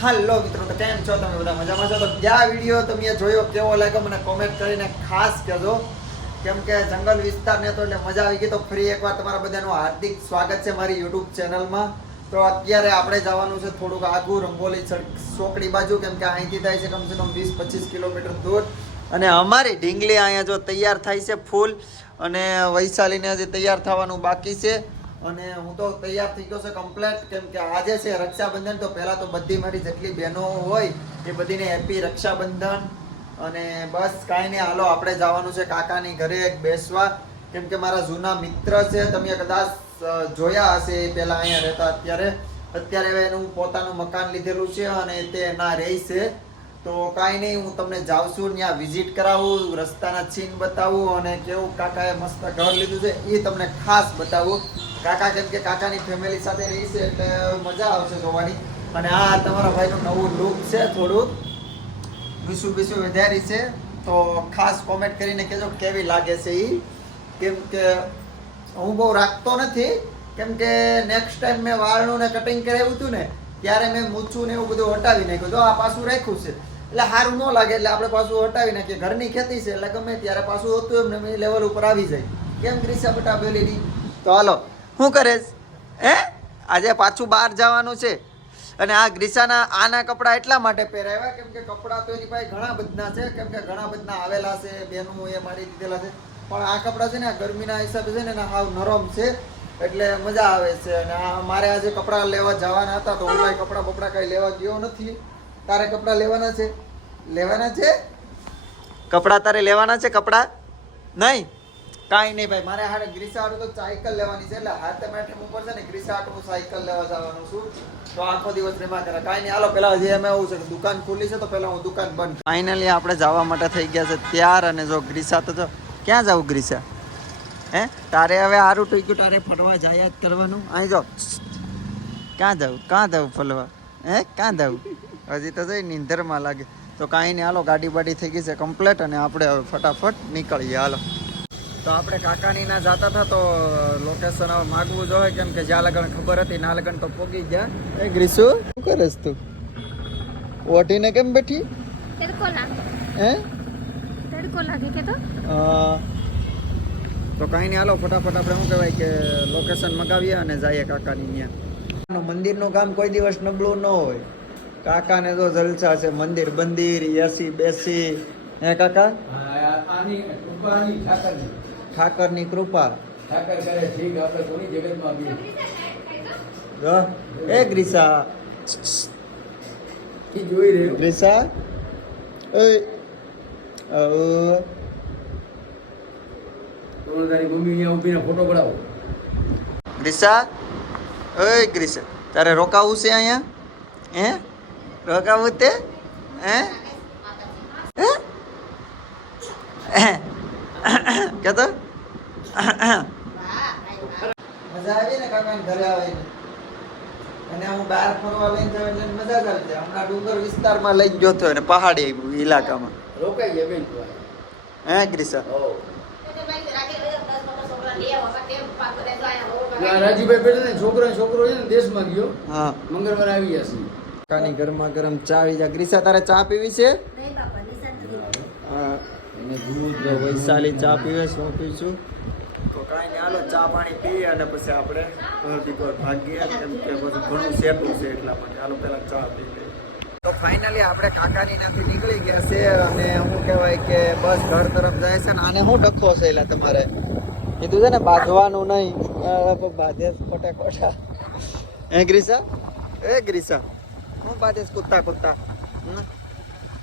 હાલો મિત્રો, તો કેમ છો તમે બધા? મજામાં છો? તો ક્યાં વીડિયો તમે જોયો, કેવો લાગ્યો મને કોમેન્ટ કરીને ખાસ કહેજો. કેમ કે જંગલ વિસ્તારને તો એટલે મજા આવી ગઈ. તો ફરી એકવાર તમારા બધાનું હાર્દિક સ્વાગત છે મારી યુટ્યુબ ચેનલમાં. તો અત્યારે આપણે જવાનું છે થોડુંક આગું રંગોલી ચોકડી બાજુ, કેમ કે અહીંથી થાય છે કમસે કમ વીસ પચીસ કિલોમીટર દૂર. અને અમારી ઢીંગલી અહીંયા જો તૈયાર થાય છે ફૂલ, અને વૈશાલીને હજી તૈયાર થવાનું બાકી છે. અને હું તો તૈયાર થઈ ગયો છે કમ્પ્લેટ કેમ કે આજે છે રક્ષાબંધન, તો પહેલા તો બધી મારી જેટલી બહેનો હોય એ બધીને હેપી રક્ષાબંધન. અને બસ કાંઈ નહીં, હાલો, આપણે જવાનું છે કાકાની ઘરે એક બેસવા. કેમ કે મારા જૂના મિત્ર છે, તમે કદાચ જોયા હશે એ પહેલાં અહીંયા રહેતા અત્યારે. અત્યારે હવે એનું પોતાનું મકાન લીધેલું છે અને તે એના રહે છે. તો કાંઈ નહીં, હું તમને જાઉં છું, ત્યાં વિઝિટ કરાવું, રસ્તાના સીન બતાવું અને કેવું કાકાએ મસ્ત ઘર લીધું છે, એ તમને ખાસ બતાવું. કાકા કેમ કે કાકાની ફેમિલી સાથે રહી છે એટલે મજા આવશે જોવાની. અને આ તમારા ભાઈનું નવું લુક છે થોડુંક બીસું બીસું વધારી છે. તો ખાસ કોમેન્ટ કરીને કહેજો કેવી લાગે છે એ કેમ કે હું બહુ રાખતો નથી. કેમ કે નેક્સ્ટ ટાઈમ મેં વાળનું ને કટિંગ કરાવ્યું હતું ને, ત્યારે મેં મૂછું ને એવું બધું હટાવી નાખ્યું. તો આ પાછું રાખ્યું છે. એટલે સારું ન લાગે એટલે આપણે પાછું હટાવી નાખીએ. ઘરની ખેતી છે એટલે ગમે ત્યારે પાછું હતું એમને લેવલ ઉપર આવી જાય. કેમ ગ્રીસા બટા બેલેડી તો હાલો શું કરે હે? આજે પાછું બહાર જવાનું છે. અને આ ગ્રીસાના આના કપડાં એટલા માટે પહેરાવ્યા? કેમ કે કપડાં તો એની પાસે ઘણા બધા છે. કેમ કે ઘણા બધા આવેલા છે બેનું એ મારી દીધેલા છે. પણ આ કપડાં છે ને ગરમીના હિસાબે છે ને એના હાવ નરમ છે. એટલે મજા આવે છે. અને મારે આજે કપડાં લેવા જવાના હતા તો હું કપડાં બપડા કાંઈ લેવા ગયો નથી. તારે કપડાં લેવાના છે? લેવાના છે? કપડાં તારે લેવાના છે કપડાં? નહીં? કાંઈ નહીં ભાઈ મારે હારે ગ્રીસા હાટું તો સાયકલ લેવાની છે એટલે હાથે માટે ઉપર છે ને ગ્રીસા હાટું સાયકલ લેવા જવાનું છું. તો આખો દિવસ રેમાં કરે. કાંઈ નહીં હાલો પેલા હજી એમ એવું છે કે દુકાન ખુલ્લી છે તો પેલા હું દુકાન બંધ ફાઇનલી આપણે જવા માટે થઈ ગયા છે ત્યાર અને જો ગ્રીસા તો જો ક્યાં જવું ગ્રીસા? હે? તારે હવે સારું ટૂંક્યું તારે ફરવા જાય જ કરવાનું. અહીં જો ક્યાં જવું ક્યાં જવું ફરવા? હે? ક્યાં જવું હજી તો જઈ નિંદરમાં લાગે. તો કાંઈ નહીં હાલો ગાડી બાડી થઈ ગઈ છે કમ્પ્લેટ અને આપણે હવે ફટાફટ નીકળીએ હાલો. તો આપણે કાકાની ના જતા હતા તો લોકેશન હવે માગવું જોઈએ કેમ કે જ્યાં લગન ખબર હતી ના લગન તો પોગી ગયા. એ ગ્રીસુ શું કરેસ તું? ઓઢીને કેમ બેઠી? તડકો લાગે. હે? તડકો લાગે કે તો? તો કાંઈ નહીં હાલો ફટાફટ આપણે શું કહેવાય કે લોકેશન મગાવીએ અને જઈએ કાકાની ત્યાં. મંદિરનું કામ કોઈ દિવસ નબળું ન હોય. કાકાને તો જલસા છે મંદિર બંદિર એસી બેસી. હે કાકા? ઠાકરની. કૃપા. એ ગ્રીસા. જોઈ રહ્યો. ગ્રીસા? ગ્રીસા? ઓય ગ્રીસા. તારે રોકાવું છે અહીંયા? હે? હે? કેતો? મજા આવી ને કાકાને ઘરે આવીને? અને હું બહાર ફરવા લઈને એટલે મજા જ આવી જાય. હમણાં ડુંગર વિસ્તારમાં લઈને ગયો હતો અને પહાડી ઇલાકામાં રોકાઈ ગયા બેન હે ગ્રીસા હો રાજીભાઈ ને છોકરો છોકરો છે ને દેશમાં ગયો. હા. મંગળવારે આવી જશે કાકાની ગરમા ગરમ ચા આવી જાય. ગ્રીસા તારે ચા પીવી છે? નહીં બાપા નિશાન નથી હા અને દૂધ વૈશાલી ચા પીવે છે હું પીશું તો કાંઈ નહીં હાલો ચા પાણી પીએ અને પછી આપણે ઘરથી ઘર ભાગીએ. કેમ કે બધું ઘણું સેટું છે એટલા માટે. હાલો પહેલાં ચા પી લઈએ. તો ફાઇનલી આપણે કાકાની નાથી નીકળી ગયા છે અને શું કહેવાય કે બસ ઘર તરફ જાય છે ને આને શું ડખો છે એટલે તમારે? કીધું છે ને બાંધવાનું નહીં. બાંધે છે ખોટા ખોટા એ ગ્રીસા? એ ગ્રીસા. હું બાંધે કૂદતા કૂદતા.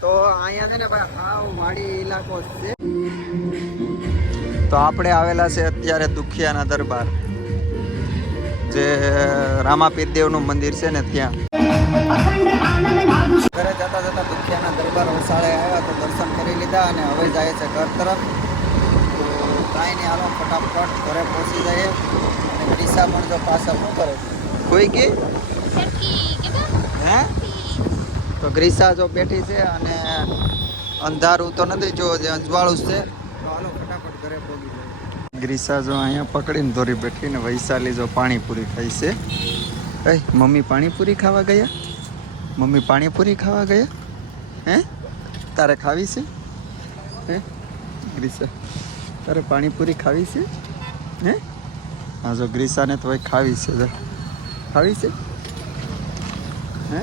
તો અહીંયા છે ને ભાઈ હાવ વાડી ઇલાકો છે. તો આપણે આવેલા છે અત્યારે દુખિયાના દરબાર. જે રામાપીર દેવનું મંદિર છે ને ત્યાં. ઘરે જતા જતા દુખિયાના દરબાર વસાળે આવ્યા તો દર્શન કરી લીધા અને હવે જાય છે ઘર તરફ. તો કાંઈ નહીં હાલો ફટાફટ ઘરે પહોંચી જઈએ. અને ક્રિસા પણ જો પાછળ શું કરે કોઈ કે? હે? તો ગ્રીસા જો બેઠી છે અને અંધારું તો નથી, જો જે અંજવાળું છે ગ્રીસા જો અહીંયા પકડીને દોરી બેઠીને વૈશાલી જો પાણીપુરી ખાઈ છે. એ, મમ્મી પાણીપુરી ખાવા ગયા? મમ્મી પાણીપુરી ખાવા ગયા? હે? તારે ખાવી છે? હે? ગ્રીસા, તારે પાણીપુરી ખાવી છે? હે? હા જો ગ્રીસાને તો ખાવી છે ખાવી છે? હે?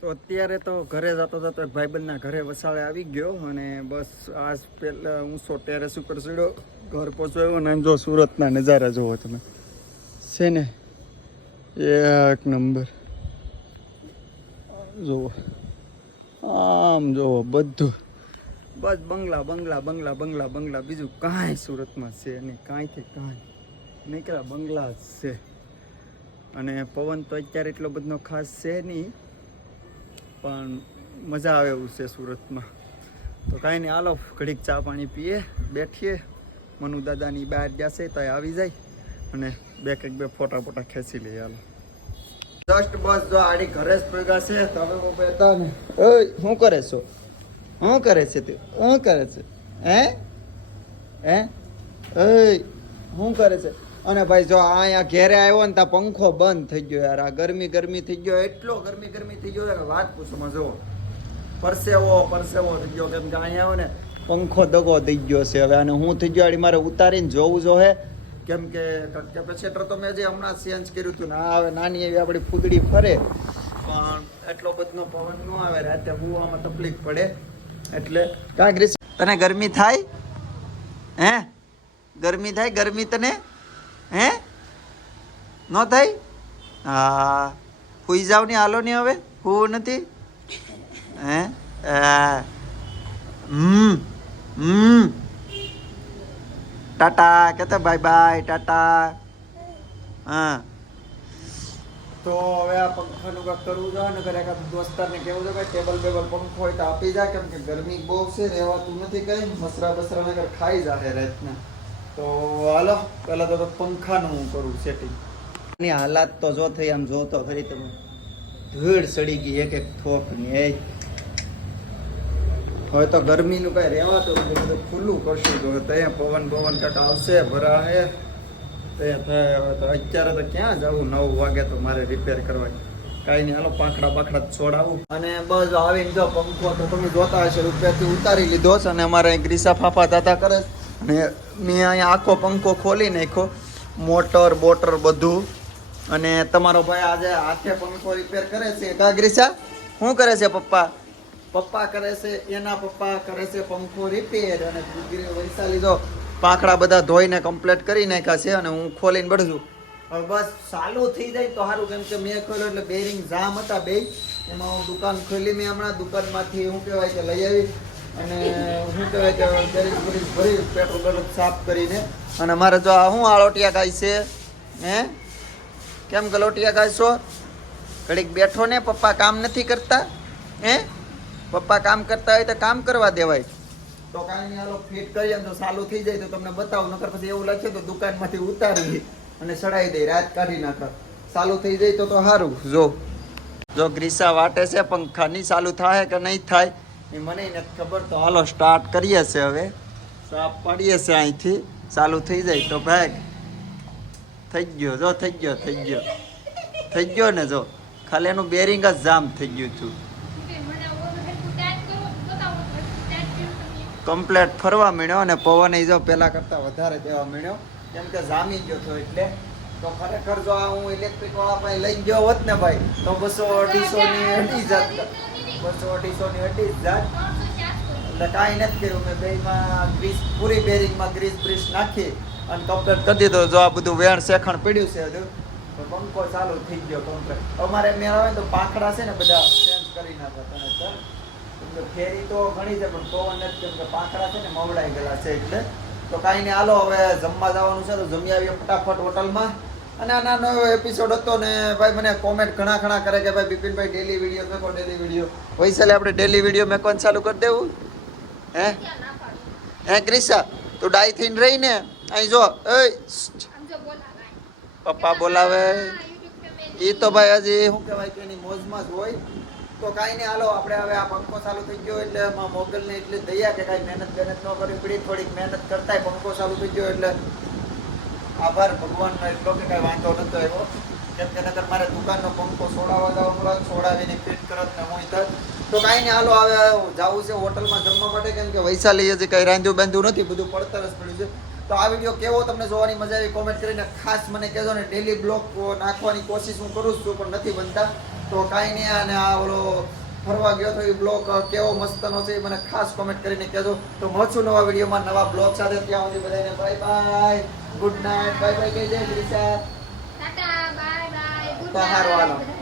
તો અત્યારે તો ઘરે જતો જતો એક ભાઈબંધના ઘરે વસાળે આવી ગયો અને બસ આજ પહેલાં ઊંચો ટેરેસ ઉપર ચડ્યો ઘર પહોંચ્યો ને આમ જો સુરતના નજારા જુઓ તમે. છે ને? એક નંબર. જુઓ. આમ જુઓ બધું. બસ બંગલા બંગલા બંગલા બંગલા બંગલા. બીજું કાંઈ સુરતમાં છે નહીં. કાંઈથી કાંઈ. નીકળ્યા બંગલા જ છે. અને પવન તો અત્યારે એટલો બધો ખાસ છે નહીં, પણ મજા આવે એવું છે સુરતમાં. તો કાંઈ નહીં, હાલો, ઘડીક ચા પાણી પીએ, બેઠીએ. મનુ દાદાની બહાર જશે તો આવી જાય અને બે કંઈક બે ફોટા ફોટા ખેંચી લઈએ, હાલો. જસ્ટ બસ જો આડી ઘરે જ ભેગા છે તમે હું બેતા ને. શું કરે છો? શું કરે છે તે? શું કરે છે? હે? હે? શું કરે છે? અને ભાઈ જો અહીંયા ઘેરે આવ્યો ને ત્યાં પંખો બંધ થઈ ગયો યાર. આ ગરમી ગરમી થઈ ગયો, એટલો ગરમી ગરમી થઈ ગયો છે વાત પૂછોમાં જો, પરસેવો પરસેવો થઈ ગયો કેમ કે અહીંયા આવ્યો ને પંખો દગો થઈ ગયો છે હવે. અને હું થઈ ગયો આડી મારે ઉતારીને જોવું જોહે કેમ કે કેપેસિટર તો મેં જે હમણાં ચેન્જ કર્યું હતું ને હવે નાની એવી આપણી ફૂદડી ફરે. પણ એટલો બધો પવન ન આવે, રાતે હુવામાં તકલીફ પડે. એટલે કાંઈ તને ગરમી થાય? હે? ગરમી થાય? ગરમી તને? હે? ન થાય હા. હુઈ જાવ ને, હાલો ને હવે? હું નથી? હે? હમ ટાટા કહેતા બાય બાય, ટાટા. હા. તો હવે આ પંખાનું કામ કરવું જોઈએ ને ઘરે કાંઈક દોસ્તારને કેવું જોઈએ કે ટેબલ બેબલ પંખો હોય તો આપી જાય કેમ કે ગરમી બહુ છે રહેવાતું નથી કઈ, મસરા બસરા નગર ખાઈ જાય રાતના. તો હાલો, પહેલાં તો પંખાનું હું કરું સેટિંગની હાલાત તો જો થઈ, આમ જોતો ખરી તમે. ધૂળ સડી ગઈ એક એક થોકની એ હવે તો ગરમીનું કઈ રહેવાતું નથી, બધું ખુલ્લું કરશું તો ત્યાં પવન પવન કાંટા આવશે, ભરાશે. તે હવે તો અત્યારે તો ક્યાં જવું નવ વાગે તો મારે રિપેર કરવા. કાંઈ નહીં, હાલો, પાંખડા બાખડા છોડાવું. અને બસ, આવીને જો પંખો તો તમે જોતા હશે, રૂપિયાથી ઉતારી લીધો છે અને અમારે ગ્રીસા ફાફા દાદા કરે છે. અને મેં અહીંયા આખો પંખો ખોલી નાખ્યો. મોટર, બોટર બધું. અને તમારો ભાઈ આજે હાથે પંખો રિપેર કરે છે. કા ગ્રીસા શું કરે છે પપ્પા? પપ્પા કરે છે, એના પપ્પા કરે છે પંખો રિપેર અને વૈશાલી જો પાંખડા બધા ધોઈને કમ્પ્લીટ કરી નાખ્યા છે અને હું ખોલીને બેઠું છું હવે બસ ચાલુ થઈ જાય તો સારું, કેમ કે મેં ખોલ્યો એટલે બેરિંગ જામ હતા બે. એમાં હું દુકાન ખોલી, મેં હમણાં દુકાનમાંથી, શું કહેવાય કે લઈ આવી. અને શું કહેવાય કે બેરિંગ ભરી પેટ્રોલ બેટ્રોલ સાફ કરીને અને મારે જો શું આળોટિયા ખાય છે? હે? કેમ ગલોટિયા ખાય છો? ઘડીક બેઠો ને, પપ્પા કામ નથી કરતા? હે? પપ્પા કામ કરતા હોય તો કામ કરવા દેવાય. તો કાંઈ નહીં, હાલો, ફિટ કરીએ તો સારું થઈ જાય તો તમને બતાવું, નકર પછી એવું લાગશે તો દુકાનમાંથી ઉતારી અને ચડાવી દઈ રાત કાઢી નાખે. સારું થઈ જાય તો તો સારું. જો જો ગ્રીસા વાટે છે, પંખાની ચાલુ થાય કે નહીં થાય? એ મને નથી ખબર. તો હાલો સ્ટાર્ટ કરીએ છે હવે. સાફ પાડીએ છે અહીંથી. ચાલુ થઈ જાય તો ભાગ. થઈ ગયો. જો, થઈ ગયો થઈ ગયો. થઈ ગયો ને જો. ખાલી એનું બેરિંગ જ જામ થઈ ગયું હતું. કમ્પ્લેટ ફરવા મળ્યો અને પવન જો પહેલાં કરતાં વધારે દેવા મળ્યો. કેમ કે જામી ગયો હતો એટલે. તો ખરેખર જો હું ઇલેક્ટ્રિક વાળા પાસે લઈ ગયો હોત ને ભાઈ, તો બસો અઢીસો ની અઢી જાત બસો અઢીસોની અઢી જાત. એટલે કાંઈ નથી કર્યું. મેં બેમાં ગ્રીસ, પૂરી બેરિંગમાં ગ્રીસ બ્રીસ નાખી અને કમ્પ્લેટ કરી દીધો. જો આ બધું વેણ શેખણ પડ્યું છે હજુ, તો પંખો ચાલુ થઈ ગયો કમ્પ્લેટ અમારે મેળ આવે તો પાંખડા છે ને બધા ચેન્જ કરી નાખે તને સર કે ફેરી તો ઘણી છે, પણ પવન નથી, કેમ કે પાંખડા છે ને મવડાઈ ગયેલા છે એટલે. તો કાંઈ નહીં, હાલો, હવે જમવા જવાનું છે, તો જમી આવીએ ફટાફટ હોટલમાં. અને આ નાનો એપિસોડ હતો ને, ભાઈ મને કોમેન્ટ ઘણા ઘણા કરે કે ભાઈ બિપિનભાઈ ડેલી વીડિયો મેકો ડેલી વીડિયો વૈશાલે, આપણે ડેલી વીડિયો મેકવાનું ચાલુ કરી દેવું? હે? હે, ક્રિશા, તું ડાઈ થઈને રહી ને, અહીં જો એ પપ્પા બોલાવે. એ તો ભાઈ હજી શું કહેવાય કે એની મોજમાં જ હોય. તો કાંઈ નહીં, હાલો, આપણે હવે આ પંખો ચાલુ થઈ ગયો એટલે એમાં મોગલને એટલી દયા કે કાંઈ મહેનત મહેનત ન કરવી પડી. થોડીક મહેનત કરતાંય પંખો ચાલુ થઈ ગયો એટલે આભાર, ભગવાનનો એટલો કે કાંઈ વાંધો નતો આવ્યો. કેમ કે નગર મારે દુકાનનો પંખો છોડાવવા જવા મળે સોડાવીને ફિટ કરત ને હું ઇધર તો કાંઈ નહીં, હાલો, હવે જાવું છે હોટલમાં જમવા માટે, કેમ કે વૈશાલી હજી કંઈ રાંધ્યું બાંધ્યું નથી, બધું પડતર જ પડ્યું છે. તો આ વીડિયો કેવો તમને જોવાની મજા આવી કોમેન્ટ કરીને ખાસ મને કહેજો ને ડેલી બ્લોગ નાખવાની કોશિશ હું કરું છું, પણ નથી બનતા. તો કાંઈ નહીં, અને આ ઓલો ફરવા ગયો તો એ બ્લોગ કેવો મસ્તનો છે એ મને ખાસ કોમેન્ટ કરીને કહેજો. તો મળશું નવા વિડીયોમાં નવા બ્લોગ સાથે, ત્યાં સુધી બધાને bye bye good night bye bye કહી દે Trisha tata bye bye good. Night